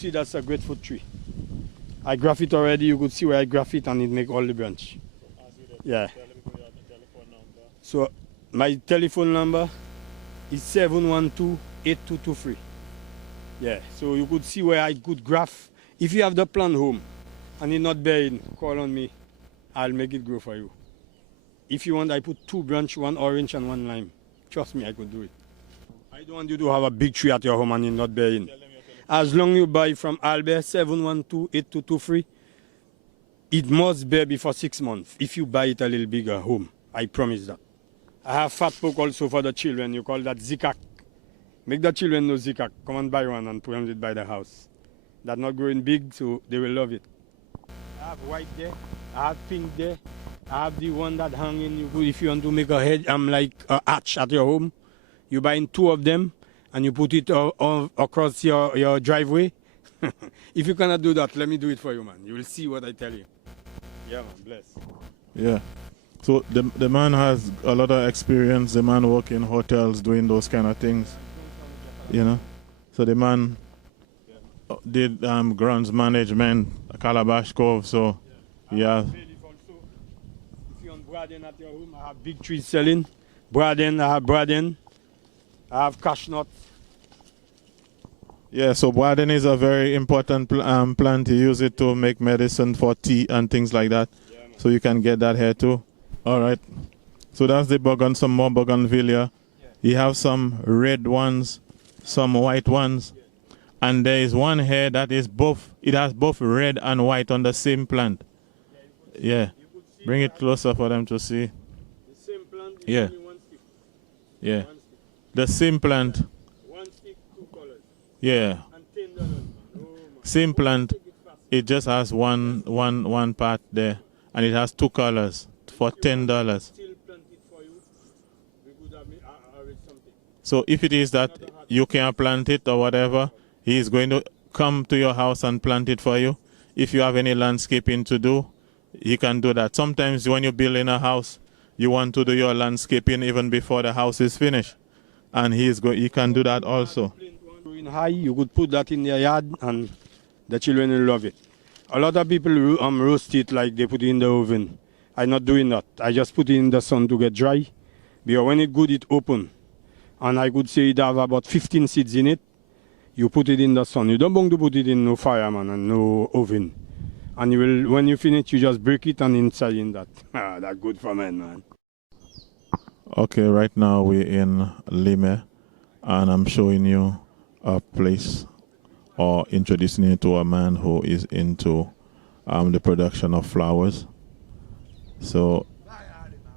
see that's a grapefruit tree. I graph it already. You could see where I graph it and it make all the branch. Yeah. So my telephone number is 712-8223. Yeah. So you could see where I could graph. If you have the plant home and it's not bearing, call on me. I'll make it grow for you. If you want, I put 2 branch, 1 orange and 1 lime. Trust me, I could do it. I don't want you to have a big tree at your home and it's not bearing. As long you buy from Albert 712-8223, it must bear before 6 months. If you buy it a little bigger home, I promise that. I have fat poke also for the children. You call that zikak. Make the children know zikak. Come and buy one and put it by the house. That's not growing big, so they will love it. I have white there. I have pink there. I have the one that hanging. If you want to make a head, like a arch at your home, you buy 2 of them and you put it across your driveway. If you cannot do that, let me do it for you, man. You will see what I tell you. Yeah, man, bless. Yeah. So the man has a lot of experience. The man work in hotels doing those kind of things. You know? So the man did grounds management, Calabash Cove, so yeah. If you want Braden at your home, I have big trees selling. Braden, I have Braden. I have cashew. Yeah, so Braden is a very important plant. You use it to make medicine for tea and things like that. Yeah, so you can get that here too. All right. So that's the some more bougainvillea. Yeah. You have some red ones, some white ones. Yeah. And there is one here that is both, it has both red and white on the same plant. Yeah. Bring it closer for them to see. The same plant, yeah. Only 1 stick. Yeah. 1 stick. The same plant. 1 stick, 2 colors. Yeah. And $10. Oh, same plant. It just has one part there, and it has 2 colors for $10. So if it is that you can't plant it or whatever, he is going to come to your house and plant it for you. If you have any landscaping to do, he can do that. Sometimes when you build in a house, you want to do your landscaping even before the house is finished, and he can do that also. In high, you could put that in your yard, and the children will love it. A lot of people roast it like they put it in the oven. I'm not doing that. I just put it in the sun to get dry, because when it's good, it open. And I could say it have about 15 seeds in it. You put it in the sun. You don't want to put it in no fire, man, and no oven. And you will, when you finish, you just break it and inside in that. That's good for men, man. Okay, right now we're in Lime, and I'm showing you a place, or introducing you to a man who is into the production of flowers. So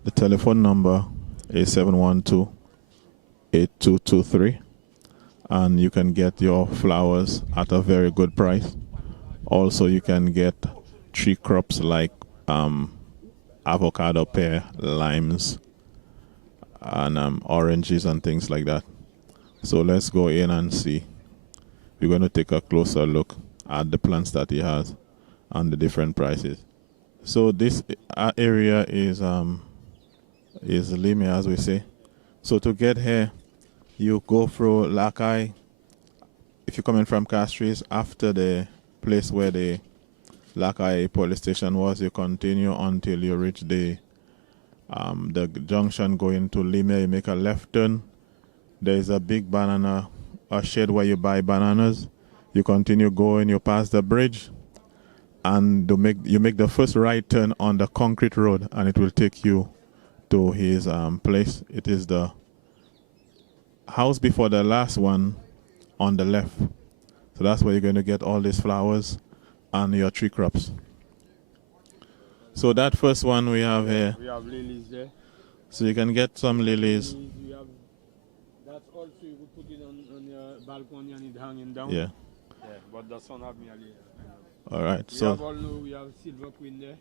the telephone number is 712-8223, and you can get your flowers at a very good price. Also, you can get tree crops like avocado, pear, limes, and oranges and things like that. So let's go in and see. We're going to take a closer look at the plants that he has and the different prices. So this area is Lime, as we say. So to get here, you go through Lakai. If you're coming from Castries, after the place where the Lakai police station was, you continue until you reach the junction going to Lime. You make a left turn. There is a big banana, a shed where you buy bananas. You continue going, you pass the bridge, and you make the first right turn on the concrete road, and it will take you to his place. It is the house before the last one on the left. So that's where you're going to get all these flowers and your tree crops. So that first one we have here. We have lilies there. So you can get some lilies. That's also, you could put it on your balcony and it hanging down. Yeah. Yeah, but the sun have nearly. All right. We have silver queen there.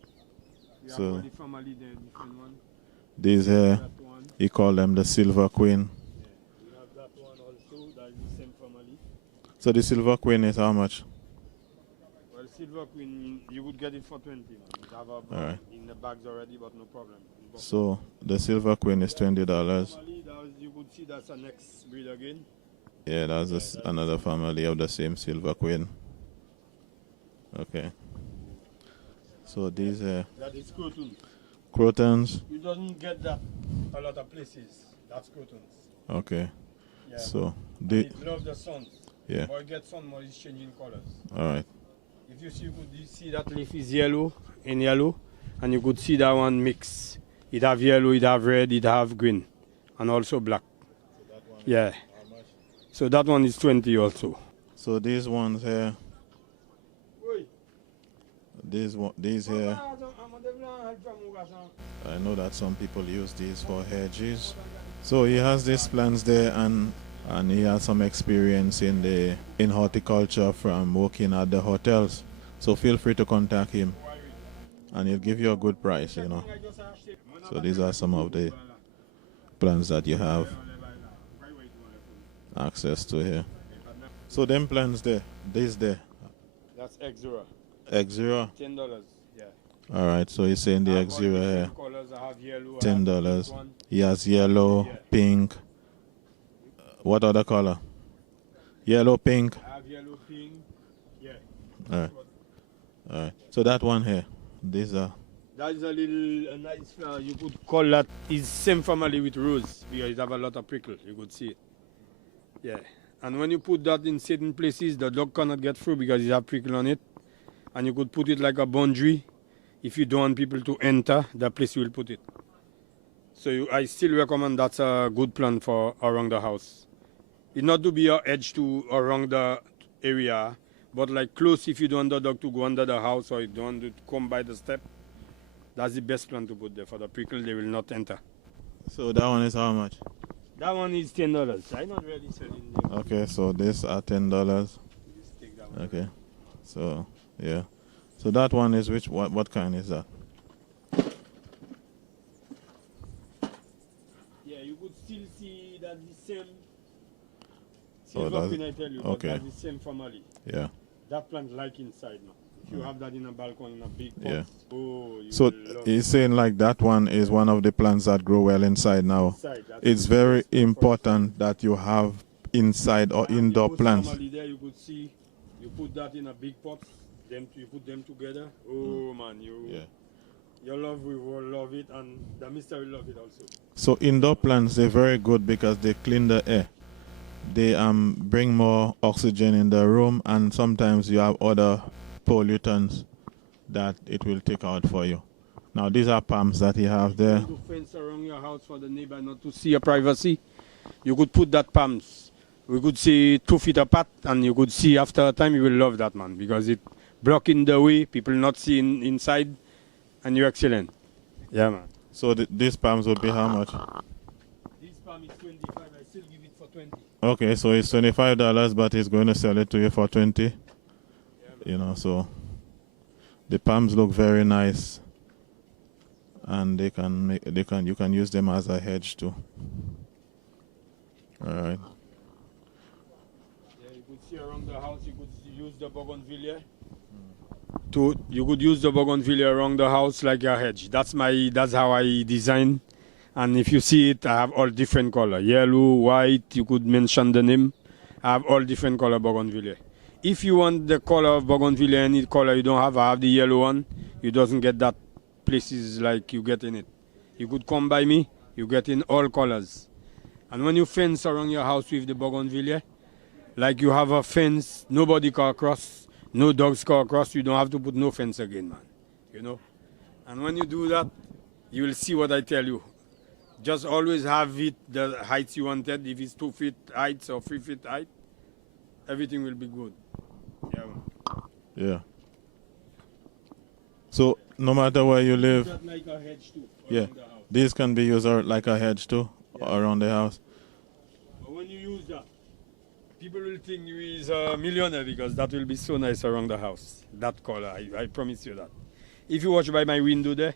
We have all the family there, different one. These here, he called them the silver queen. Yeah. We have that one also, that is the same family. So the silver queen is how much? Well, silver queen, you would get it for 20. It have a right. in the bags already, but no problem. So the silver queen is $20. You could see that's the next breed again. Yeah, that's another family of the same silver queen. Okay. So these That is crotons. crotons. You don't get that a lot of places. That's crotons. Okay. Yeah. So It loves the sun. yeah. More it gets sun, more it's changing colors. All right. If you see that leaf is yellow, and you could see that one mix. It have yellow, it have red, it have green, and also black. So that one Yeah. how much? So that one is 20 also. So these ones here, these here, I know that some people use these for hedges. So he has these plants there, and he has some experience in horticulture from working at the hotels. So feel free to contact him, and he'll give you a good price, you know. So these are some of the plants that you have access to here. So them plants there, this there, That's X0. X0. $10. Yeah. All right, so he's saying the I have all X0 here, different colors. I have yellow, I have $10. pink one. He has yellow, Yeah. pink. What other color? Yellow, pink. I have yellow, pink. Yeah. All right. All right. So that one here, these are. That is a nice flower. You could call that is same family with rose because it have a lot of prickle. You could see it. Yeah. And when you put that in certain places, the dog cannot get through because it have prickle on it. And you could put it like a boundary. If you don't want people to enter, the place you will put it. So I still recommend that's a good plan for around the house. It not to be a edge to around the area, but like close if you don't want the dog to go under the house or you don't want to come by the step. That's the best plan to put there. For the prickle, they will not enter. So that one is how much? That one is $10. I'm not really selling them. Okay, so these are $10. Just take that one. Okay. So yeah. So that one is which? What kind is that? Yeah, you could still see that the same. Oh, Silver that's- queen, I tell you, okay. but that's the same family. Yeah. That plant like inside now. If you have that in a balcony in a big pot, Yeah. oh, you So will love he's saying like that one is one of the plants that grow well inside now. inside. That's It's the very best thing for important that you have inside or And indoor the host plants. family there, you could see, you put that in a big pot, you put them together. Oh man, Yeah. your love will love it, and the mister will love it also. So indoor plants, they're very good because they clean the air. They bring more oxygen in the room, and sometimes you have other pollutants that it will take out for you. Now these are palms that you have there. To fence around your house for the neighbor not to see your privacy, you could put that palms. We could see 2 feet apart, and you could see after a time you will love that, man, because it blocking the way, people not seeing inside, and you're excellent. Yeah, man. So these palms would be how much? This palm is 25. I still give it for 20. Okay, so it's $25, but he's going to sell it to you for 20. Yeah, man. You know, so the palms look very nice, and you can use them as a hedge too. All right. Yeah, you could see around the house. You could use the bougainvillea. You could use the bougainvillea around the house like a hedge. That's how I design. And if you see it, I have all different color. Yellow, white, you could mention the name. I have all different color bougainvillea. If you want the color of bougainvillea, any color you don't have, I have the yellow one. You doesn't get that places like you get in it. You could come by me, you get in all colors. And when you fence around your house with the bougainvillea, like you have a fence, nobody can cross, no dogs can cross, you don't have to put no fence again, man. You know? And when you do that, you will see what I tell you. Just always have it the height you wanted. If it's 2 feet height or 3 feet height, everything will be good. Yeah, man. Yeah. So no matter where you live, Just like a hedge too, yeah, around the house. these can be used like a hedge too around the house. But when you use that, people will think you is a millionaire because that will be so nice around the house. That color, I promise you that. If you watch by my window there,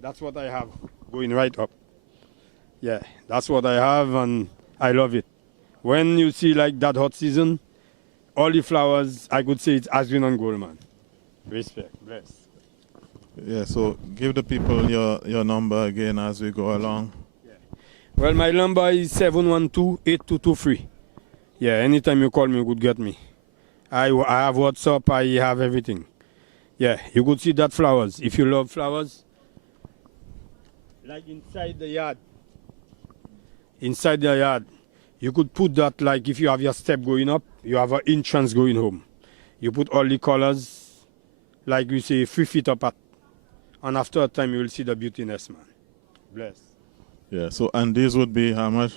that's what I have going right up. Yeah, that's what I have, and I love it. When you see like that hot season, all the flowers, I could say it's Aswin and gold, man. Respect, bless. Yeah, so give the people your number again as we go along. Well, my number is 712-8223. Yeah, anytime you call me, you could get me. I have WhatsApp, I have everything. Yeah, you could see that flowers. If you love flowers, like inside the yard, you could put that like if you have your step going up, you have an entrance going home. You put all the colors, like we say, 3 feet apart. And after a time, you will see the beautiness, man. Bless. Yeah, so, and these would be how much?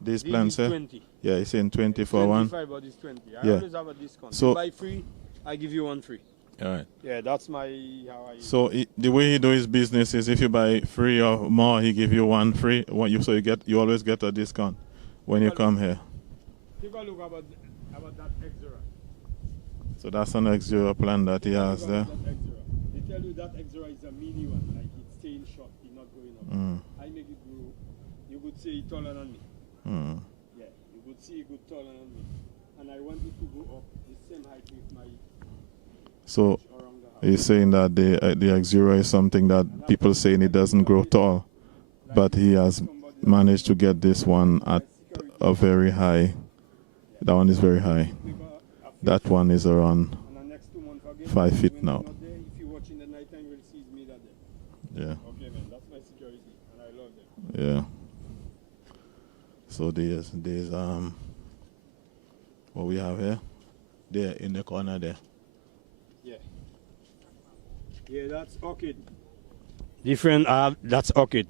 These plants, is eh? 20. Yeah, you're saying 20 for one? 25, but it's 20. I Yeah. always have a discount. So- You buy 3, I give you 1 free. All right. Yeah, that's my how I use So the way he do his business is if you buy 3 or more, he give you 1 free. So you always get a discount when you come here. Take a look about that Exera. So that's an extra plan that he has there. They tell you that Exera is a mini one, like it's staying short, it's not going up. I make it grow. You could say it's taller than me. Yeah, you could see it good taller than me. And I want it to go up the same height with my So around the house. he's saying that the X0 is something that people saying it doesn't grow tall, but he has managed to get this one at a very high. That one is very high. That one is around And the next 2 months again, 5 feet when now. I'm not there, if you watch in the night time, you'll see it's me that day. Yeah, Okay, man, that's my security, and I love them. yeah. So there's what we have here. There in the corner there. Yeah. Yeah, that's orchid. Different, that's orchid.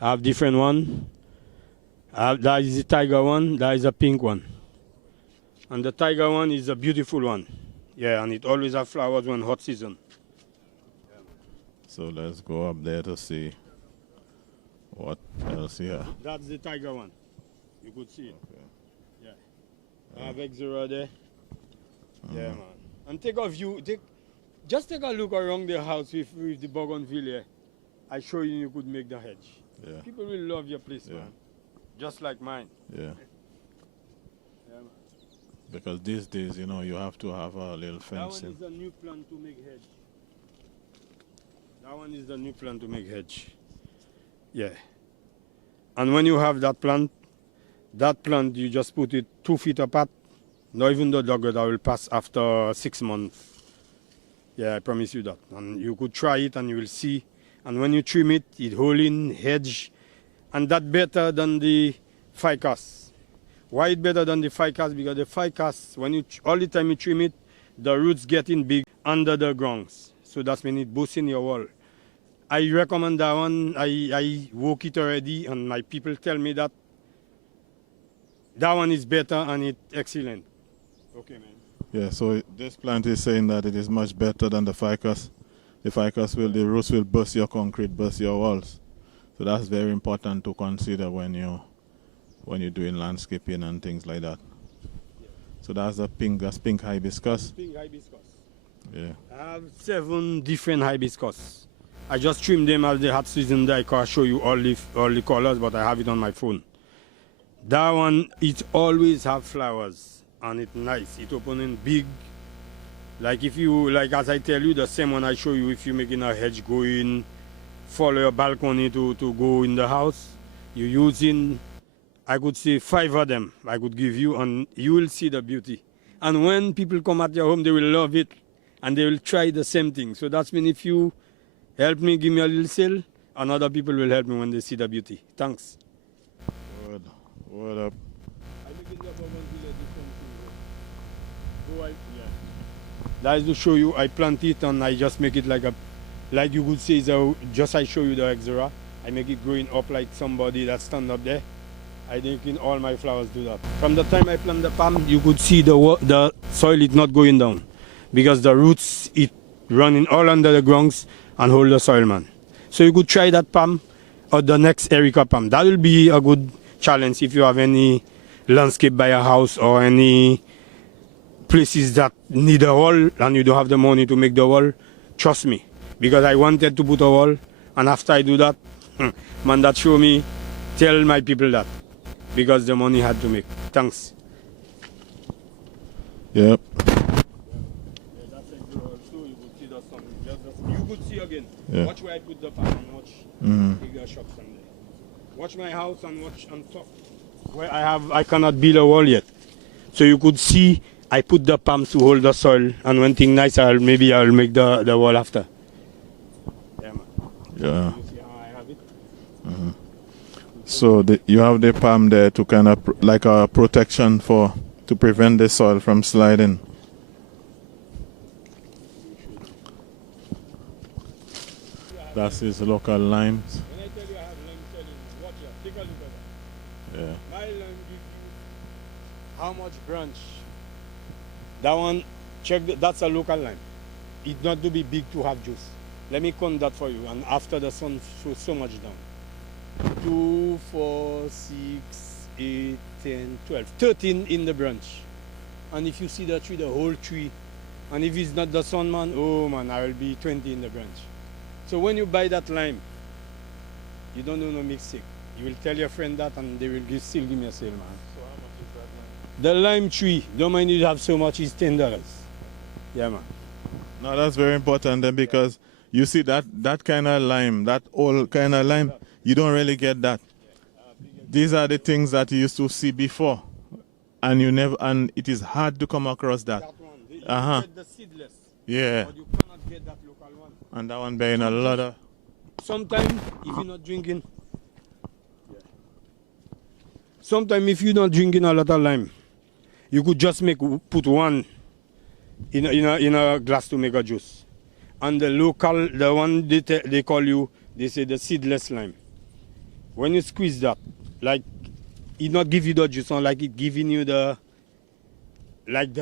I have different one. That is the tiger one, that is a pink one. And the tiger one is a beautiful one. Yeah, and it always have flowers when hot season. So let's go up there to see what else here. That's the tiger one. You could see it. Okay. Yeah. I have Exera there. Yeah, man. And take a view. Just take a look around the house with the bougainvillea. I show you could make the hedge. Yeah, People will love your place, Yeah. man. Just like mine. yeah. Yeah, man. Because these days, you have to have a little That one fencing. is the new plan to make hedge. That one is the new plan to make hedge. Yeah. And when you have that plant you just put it 2 feet apart. Not even the dog that will pass after 6 months. Yeah, I promise you that. And you could try it and you will see. And when you trim it, it hold in hedge. And that better than the ficus. Why it better than the ficus? Because the ficus, all the time you trim it, the roots getting big under the grounds. So that's when it boosts in your wall. I recommend that one. I work it already, and my people tell me that one is better and it's excellent. Okay, man. Yeah, so this plant is saying that it is much better than the ficus. The ficus the roots will burst your concrete, burst your walls. So that's very important to consider when you're doing landscaping and things like that. So that's pink hibiscus. Pink hibiscus. Yeah. I have 7 different hibiscus. I just trimmed them as the hot season there. I can't show you all the colors, but I have it on my phone. That one, it always have flowers, and it's nice. It opening big. Like as I tell you, the same one I show you, if you're making a hedge going, follow your balcony to go in the house, you're using, I could say 5 of them I could give you, and you will see the beauty. And when people come at your home, they will love it, and they will try the same thing. So that's mean if you help me, give me a little sale, and other people will help me when they see the beauty. Thanks. Word up. I make it up that is to show you, I plant it and I just make it like you could say, I show you the Exera. I make it growing up like somebody that stand up there. I think in all my flowers do that. From the time I plant the palm, you could see the soil is not going down because the roots it running all under the grounds and hold the soil, man. So you could try that palm or the next Erica palm. That will be a good challenge if you have any landscape by a house or any places that need a wall and you don't have the money to make the wall. Trust me, because I wanted to put a wall, and after I do that, man, that show me, tell my people that, because the money had to make. Thanks. Yep. You could see again. Yeah. Watch where I put the pan and watch bigger shops on there. Watch my house and watch on top where I cannot build a wall yet. So you could see I put the palm to hold the soil, and when thing nice, maybe I'll make the wall after. Yeah, man. Yeah. You see how I have it? So you have the palm there to kind of like a protection to prevent the soil from sliding. That's his local limes. When I tell you I have lime selling, watch it. Take a look at that. Yeah. My lime gives you how much branch? That one, that's a local lime. It's not to be big to have juice. Let me count that for you. And after the sun shows so much down. 2, 4, 6, 8, 10, 12, 13 in the branch. And if you see the tree, the whole tree, and if it's not the sun, man, oh man, I will be 20 in the branch. So when you buy that lime, you don't do no mistake. You will tell your friend that, and they will still give me a sale, man. So how much is that lime? The lime tree, don't mind you have so much, is $10. Yeah, man. No, that's very important then, because you see that kind of lime, that old kind of lime, you don't really get that. These are the things that you used to see before, and it is hard to come across that. That one, you Get the seedless. Yeah. But you cannot get that local one. And that one bearing a lot of. Sometimes, if you're not drinking, sometimes if you're not drinking a lot of lime, you could just put one in a glass to make a juice. And the one they call you, they say the seedless lime. When you squeeze that, like it not give you the juice, not like it giving you the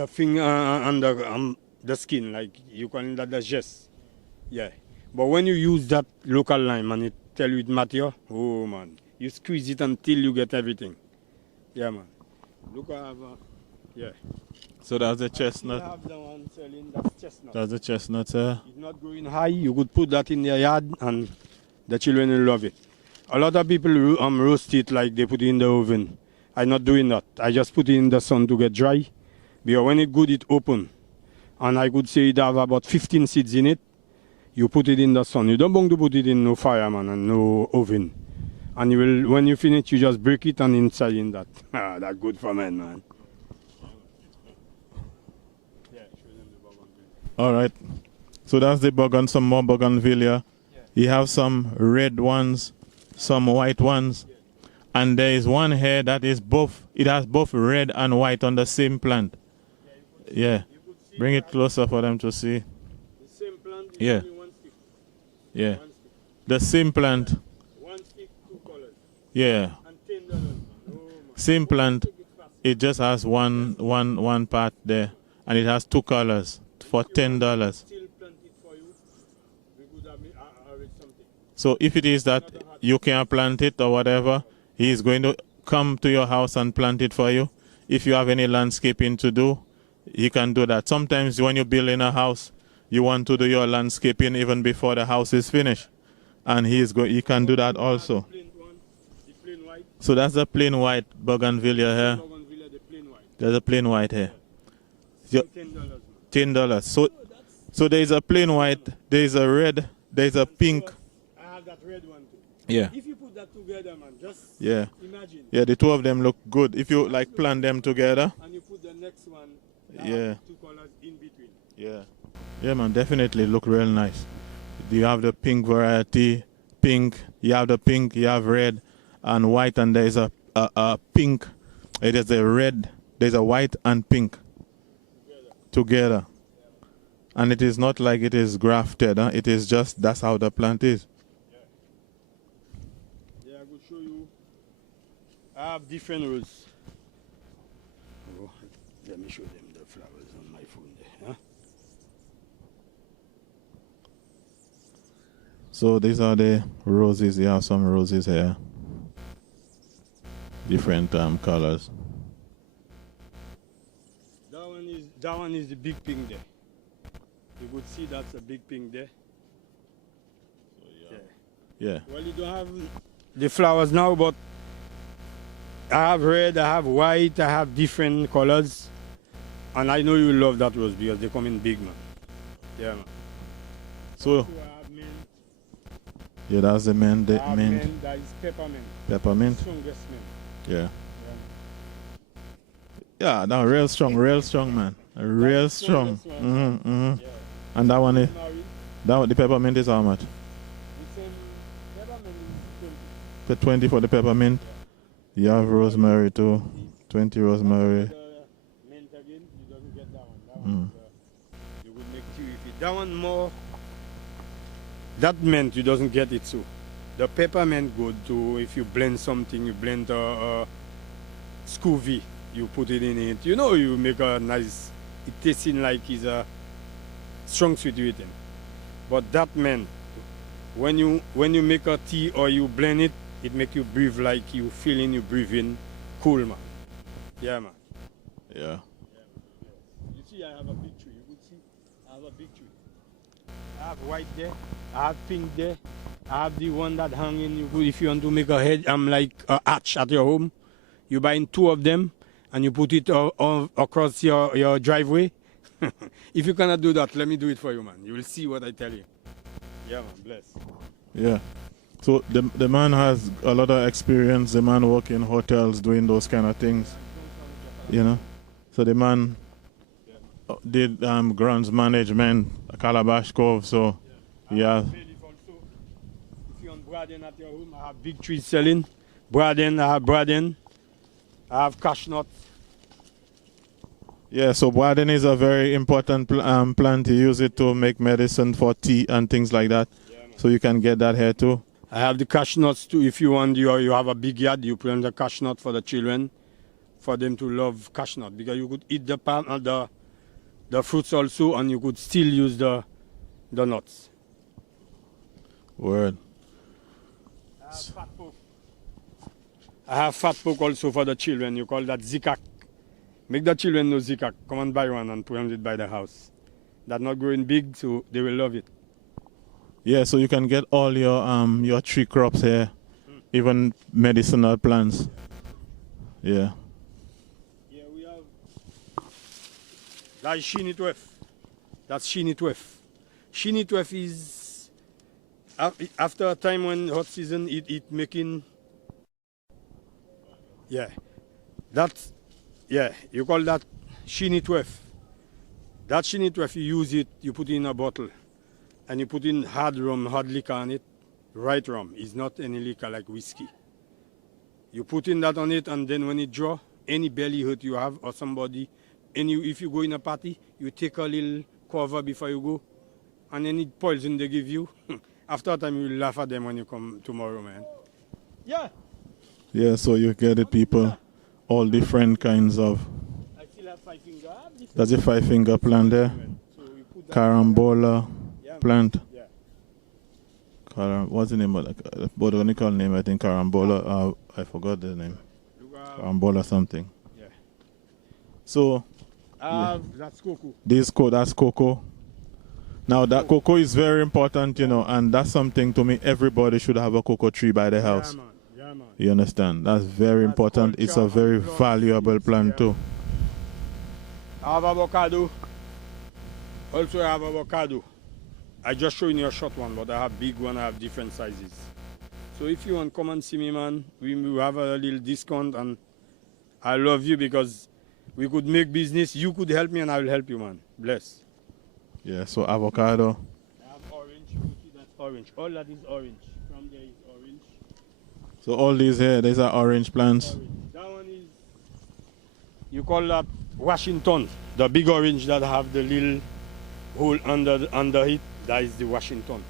thing on the skin, like you call that the zest. Yeah. But when you use that local lime and it tell you it mature, oh man, you squeeze it until you get everything. Yeah, man. Look, I have yeah. So that's the I chestnut. have the one selling, that's chestnut. That's the chestnut, sir. It's not going high. You could put that in their yard and the children will love it. A lot of people roast it like they put it in the oven. I'm not doing that. I just put it in the sun to get dry. Because when it's good, it's open. And I could say it have about 15 seeds in it. You put it in the sun. You don't want to put it in no fire, man, and no oven. And you will, when you finish, you just break it and inside in that. Ah, that's good for men, man. All right. So that's the bougain, some more bougainvillea. You have some red ones, some white ones. And there is one here that is it has both red and white on the same plant. Yeah. Bring it closer for them to see. The same plant is Yeah. only one stick. Yeah. One stick. The same plant. One stick, 2 colors. Yeah. And $10, man. Oh, man. Same plant. It just has one part there. And it has 2 colors for $10. Still plant it for you. We could have something. So if it is that you can't plant it or whatever, he is going to come to your house and plant it for you. If you have any landscaping to do, he can do that. Sometimes when you build in a house, you want to do your landscaping even before the house is finished. And he can do that also. The plain white. So that's the plain white bougainvillea here. Bougainvillea, the plain white. There's a plain white here. Still $10. So there is a plain white, there is a red, there is a pink. I have that red one too. Yeah. If you put that together, man, just imagine. Yeah, the two of them look good. If you like plant them together. And you put the next one, Yeah. 2 colors in between. Yeah. Yeah, man, definitely look real nice. You have the pink variety, pink, you have the pink, you have red and white, and there's a pink, it is a red, there's a white and pink together. And it is not like it is grafted, huh? It is just, that's how the plant is. Yeah, I will show you. I have different rows. Oh, let me show them the flowers on my phone there. Huh? So these are the roses. You have some roses here. Different colors. That one is the big pink there. You could see that's a big pink there. Yeah. Well, you don't have the flowers now, but I have red, I have white, I have different colors. And I know you will love that rose because they come in big, man. Yeah, man. So, I have mint. yeah, that's the mint. I have mint, that is peppermint. Peppermint. Strongest mint. Yeah. Yeah, that real strong, man. Real strong. Yeah. And that one is, Rosemary, the peppermint is how much? the same peppermint is 20. The 20 for the peppermint. You have rosemary too. 20 rosemary. The mint again, you doesn't get that one. That one you would make tea with it. That one more. That mint you doesn't get it so. The peppermint good to if you blend something, you blend scooby, you put it in it. You know you make a nice. It tasting like it's a strong sweet with it. But that mint, when you make a tea or you blend it, it make you breathe like you feeling you breathing cool, man. Yeah, man. Yeah. You see, I have a big tree. You could see, I have a big tree. I have white there. I have pink there. I have the one that hanging. You could, if you want to make a head, like a arch at your home, you buy in 2 of them and you put it across your driveway. If you cannot do that, let me do it for you, man. You will see what I tell you. Yeah, man. Bless. Yeah. So the man has a lot of experience. The man work in hotels doing those kind of things. You know. So the man did grounds management, Calabash Cove. So yeah. If you want Braden at your home, I have big trees selling. Braden, I have Braden. I have cashew. Yeah, so Braden is a very important plant. You use it to make medicine for tea and things like that. Yeah, so you can get that here too. I have the cashew nuts too. If you want, you have a big yard, you plant the cashew nut for the children, for them to love cashew nut, because you could eat the fruits also, and you could still use the nuts. Word. I have fat pork. I have fat pork also for the children. You call that zikak. Make the children know zikak. Come and buy one and plant it by the house. That's not growing big, so they will love it. Yeah, so you can get all your tree crops here, even medicinal plants. Yeah. Yeah, we have. That's Sheeny 12. That's Sheeny 12. Sheeny 12 is after a time when hot season it making. Yeah, that's. Yeah, you call that Sheeny 12. That Sheeny 12, you use it, you put it in a bottle, and you put in hard rum, hard liquor on it. Right rum is not any liquor like whiskey. You put in that on it, and then when it draw, any belly hurt you have or somebody, if you go in a party, you take a little cover before you go, and any poison they give you, after a time you will laugh at them when you come tomorrow, man. Yeah. Yeah, so you get it, people. All different kinds of. I still have 5 finger. That's a 5-finger plant there. So you put that Carambola plant. Yeah. What's the name of the botanical name? I think Carambola. I forgot the name. Carambola something. Yeah. So. That's cocoa. That's cocoa. Now that cocoa is very important, you know, and that's something to me. Everybody should have a cocoa tree by their house. Yeah, man. Yeah, man. You understand? That's very important. It's a very valuable plant too. I have avocado. Also, I have avocado. I just showing you a short one, but I have big one. I have different sizes. So if you want, come and see me, man. We have a little discount, and I love you because we could make business. You could help me, and I will help you, man. Bless. Yeah. So avocado. I have orange. You see that orange. All that is orange. From there is orange. So all these here, these are orange plants. Orange. That one is, you call that Washington. The big orange that have the little hole under it, that is the Washington.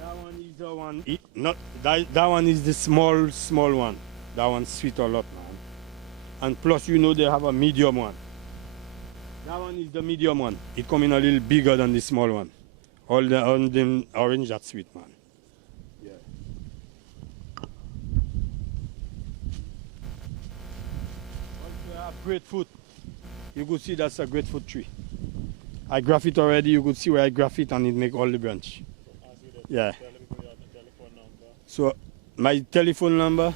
That one is the one, that one is the small one. That one's sweet a lot, man. And plus, you know, they have a medium one. That one is the medium one. It come in a little bigger than the small one. All them orange, that's sweet, man. Yeah. Also, I have grapefruit. You could see that's a grapefruit tree. I graph it already. You could see where I graph it, and it make all the branch. Yeah. So my telephone number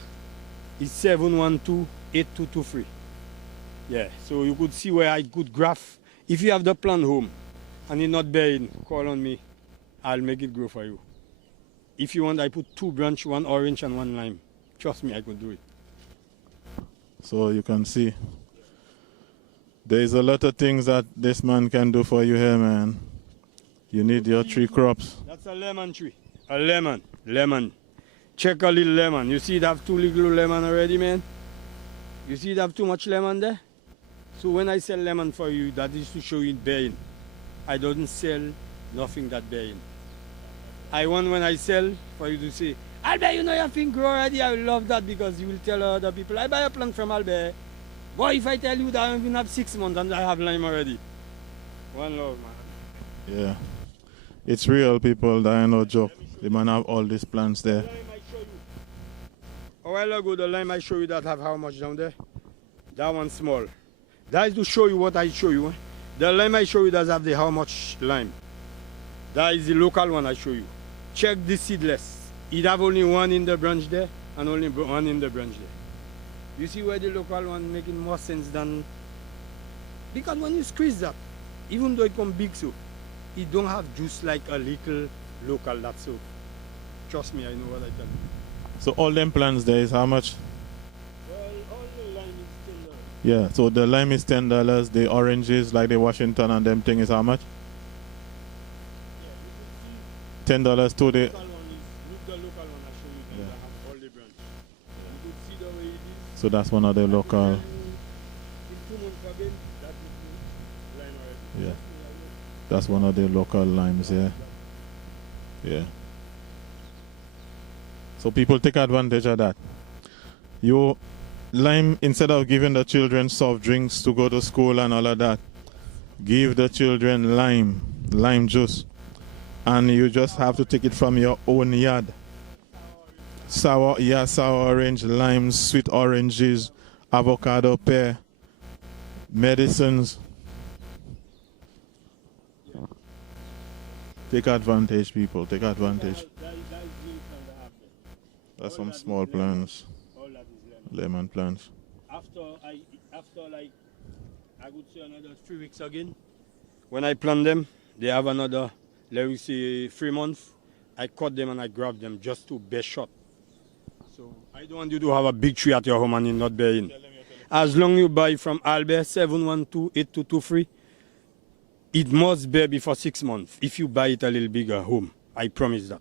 is 712-8223. Yeah. So you could see where I could graph. If you have the plant home and it's not bearing, call on me. I'll make it grow for you. If you want, I put 2 branch, 1 orange and 1 lime. Trust me, I could do it. So you can see there's a lot of things that this man can do for you here, man. You need your tree crops. That's a lemon tree. A lemon. Lemon. Check a little lemon. You see it have 2 little lemon already, man? You see it have too much lemon there? So when I sell lemon for you, that is to show you it bearing. I don't sell nothing that bearing. I want when I sell for you to say, Albert, you know your thing grow already. I will love that because you will tell other people, I buy a plant from Albert. Boy, if I tell you that I even have 6 months and I have lime already. One love, man. Yeah. It's real, people. That ain't no joke. The man have all these plants there. A while ago, the lime I show you that have how much down there? That one small. That is to show you what I show you. Eh? The lime I show you does have the how much lime. That is the local one I show you. Check this seedless. It have only one in the branch there and only one in the branch there. You see where the local one making more sense than... Because when you squeeze that, even though it come big so, it don't have juice like a little local that's so. Trust me, I know what I tell you. So all them plants there is how much? Well, all the lime is $10. Yeah, so the lime is $10. The oranges like the Washington and them thing is how much? Yeah, you $10 to the... look the local one I show you that have all the branch. You could see the way it is. So that's one of the local... In 2 months again, that is lime already. Yeah. That's one of the local limes here. Yeah. So people take advantage of that. You lime, instead of giving the children soft drinks to go to school and all of that, give the children lime juice. And you just have to take it from your own yard. Sour orange, limes, sweet oranges, avocado, pear, medicines. Take advantage, people. Take advantage. That's some small plants. Lemon plants. After like I would say another 3 weeks again. When I plant them, they have another, let me say 3 months. I cut them and I grab them just to bear shot. So I don't want you to have a big tree at your home and it not bearing. As long you buy from Albert 712-8223, it must bear before 6 months. If you buy it a little bigger home, I promise that.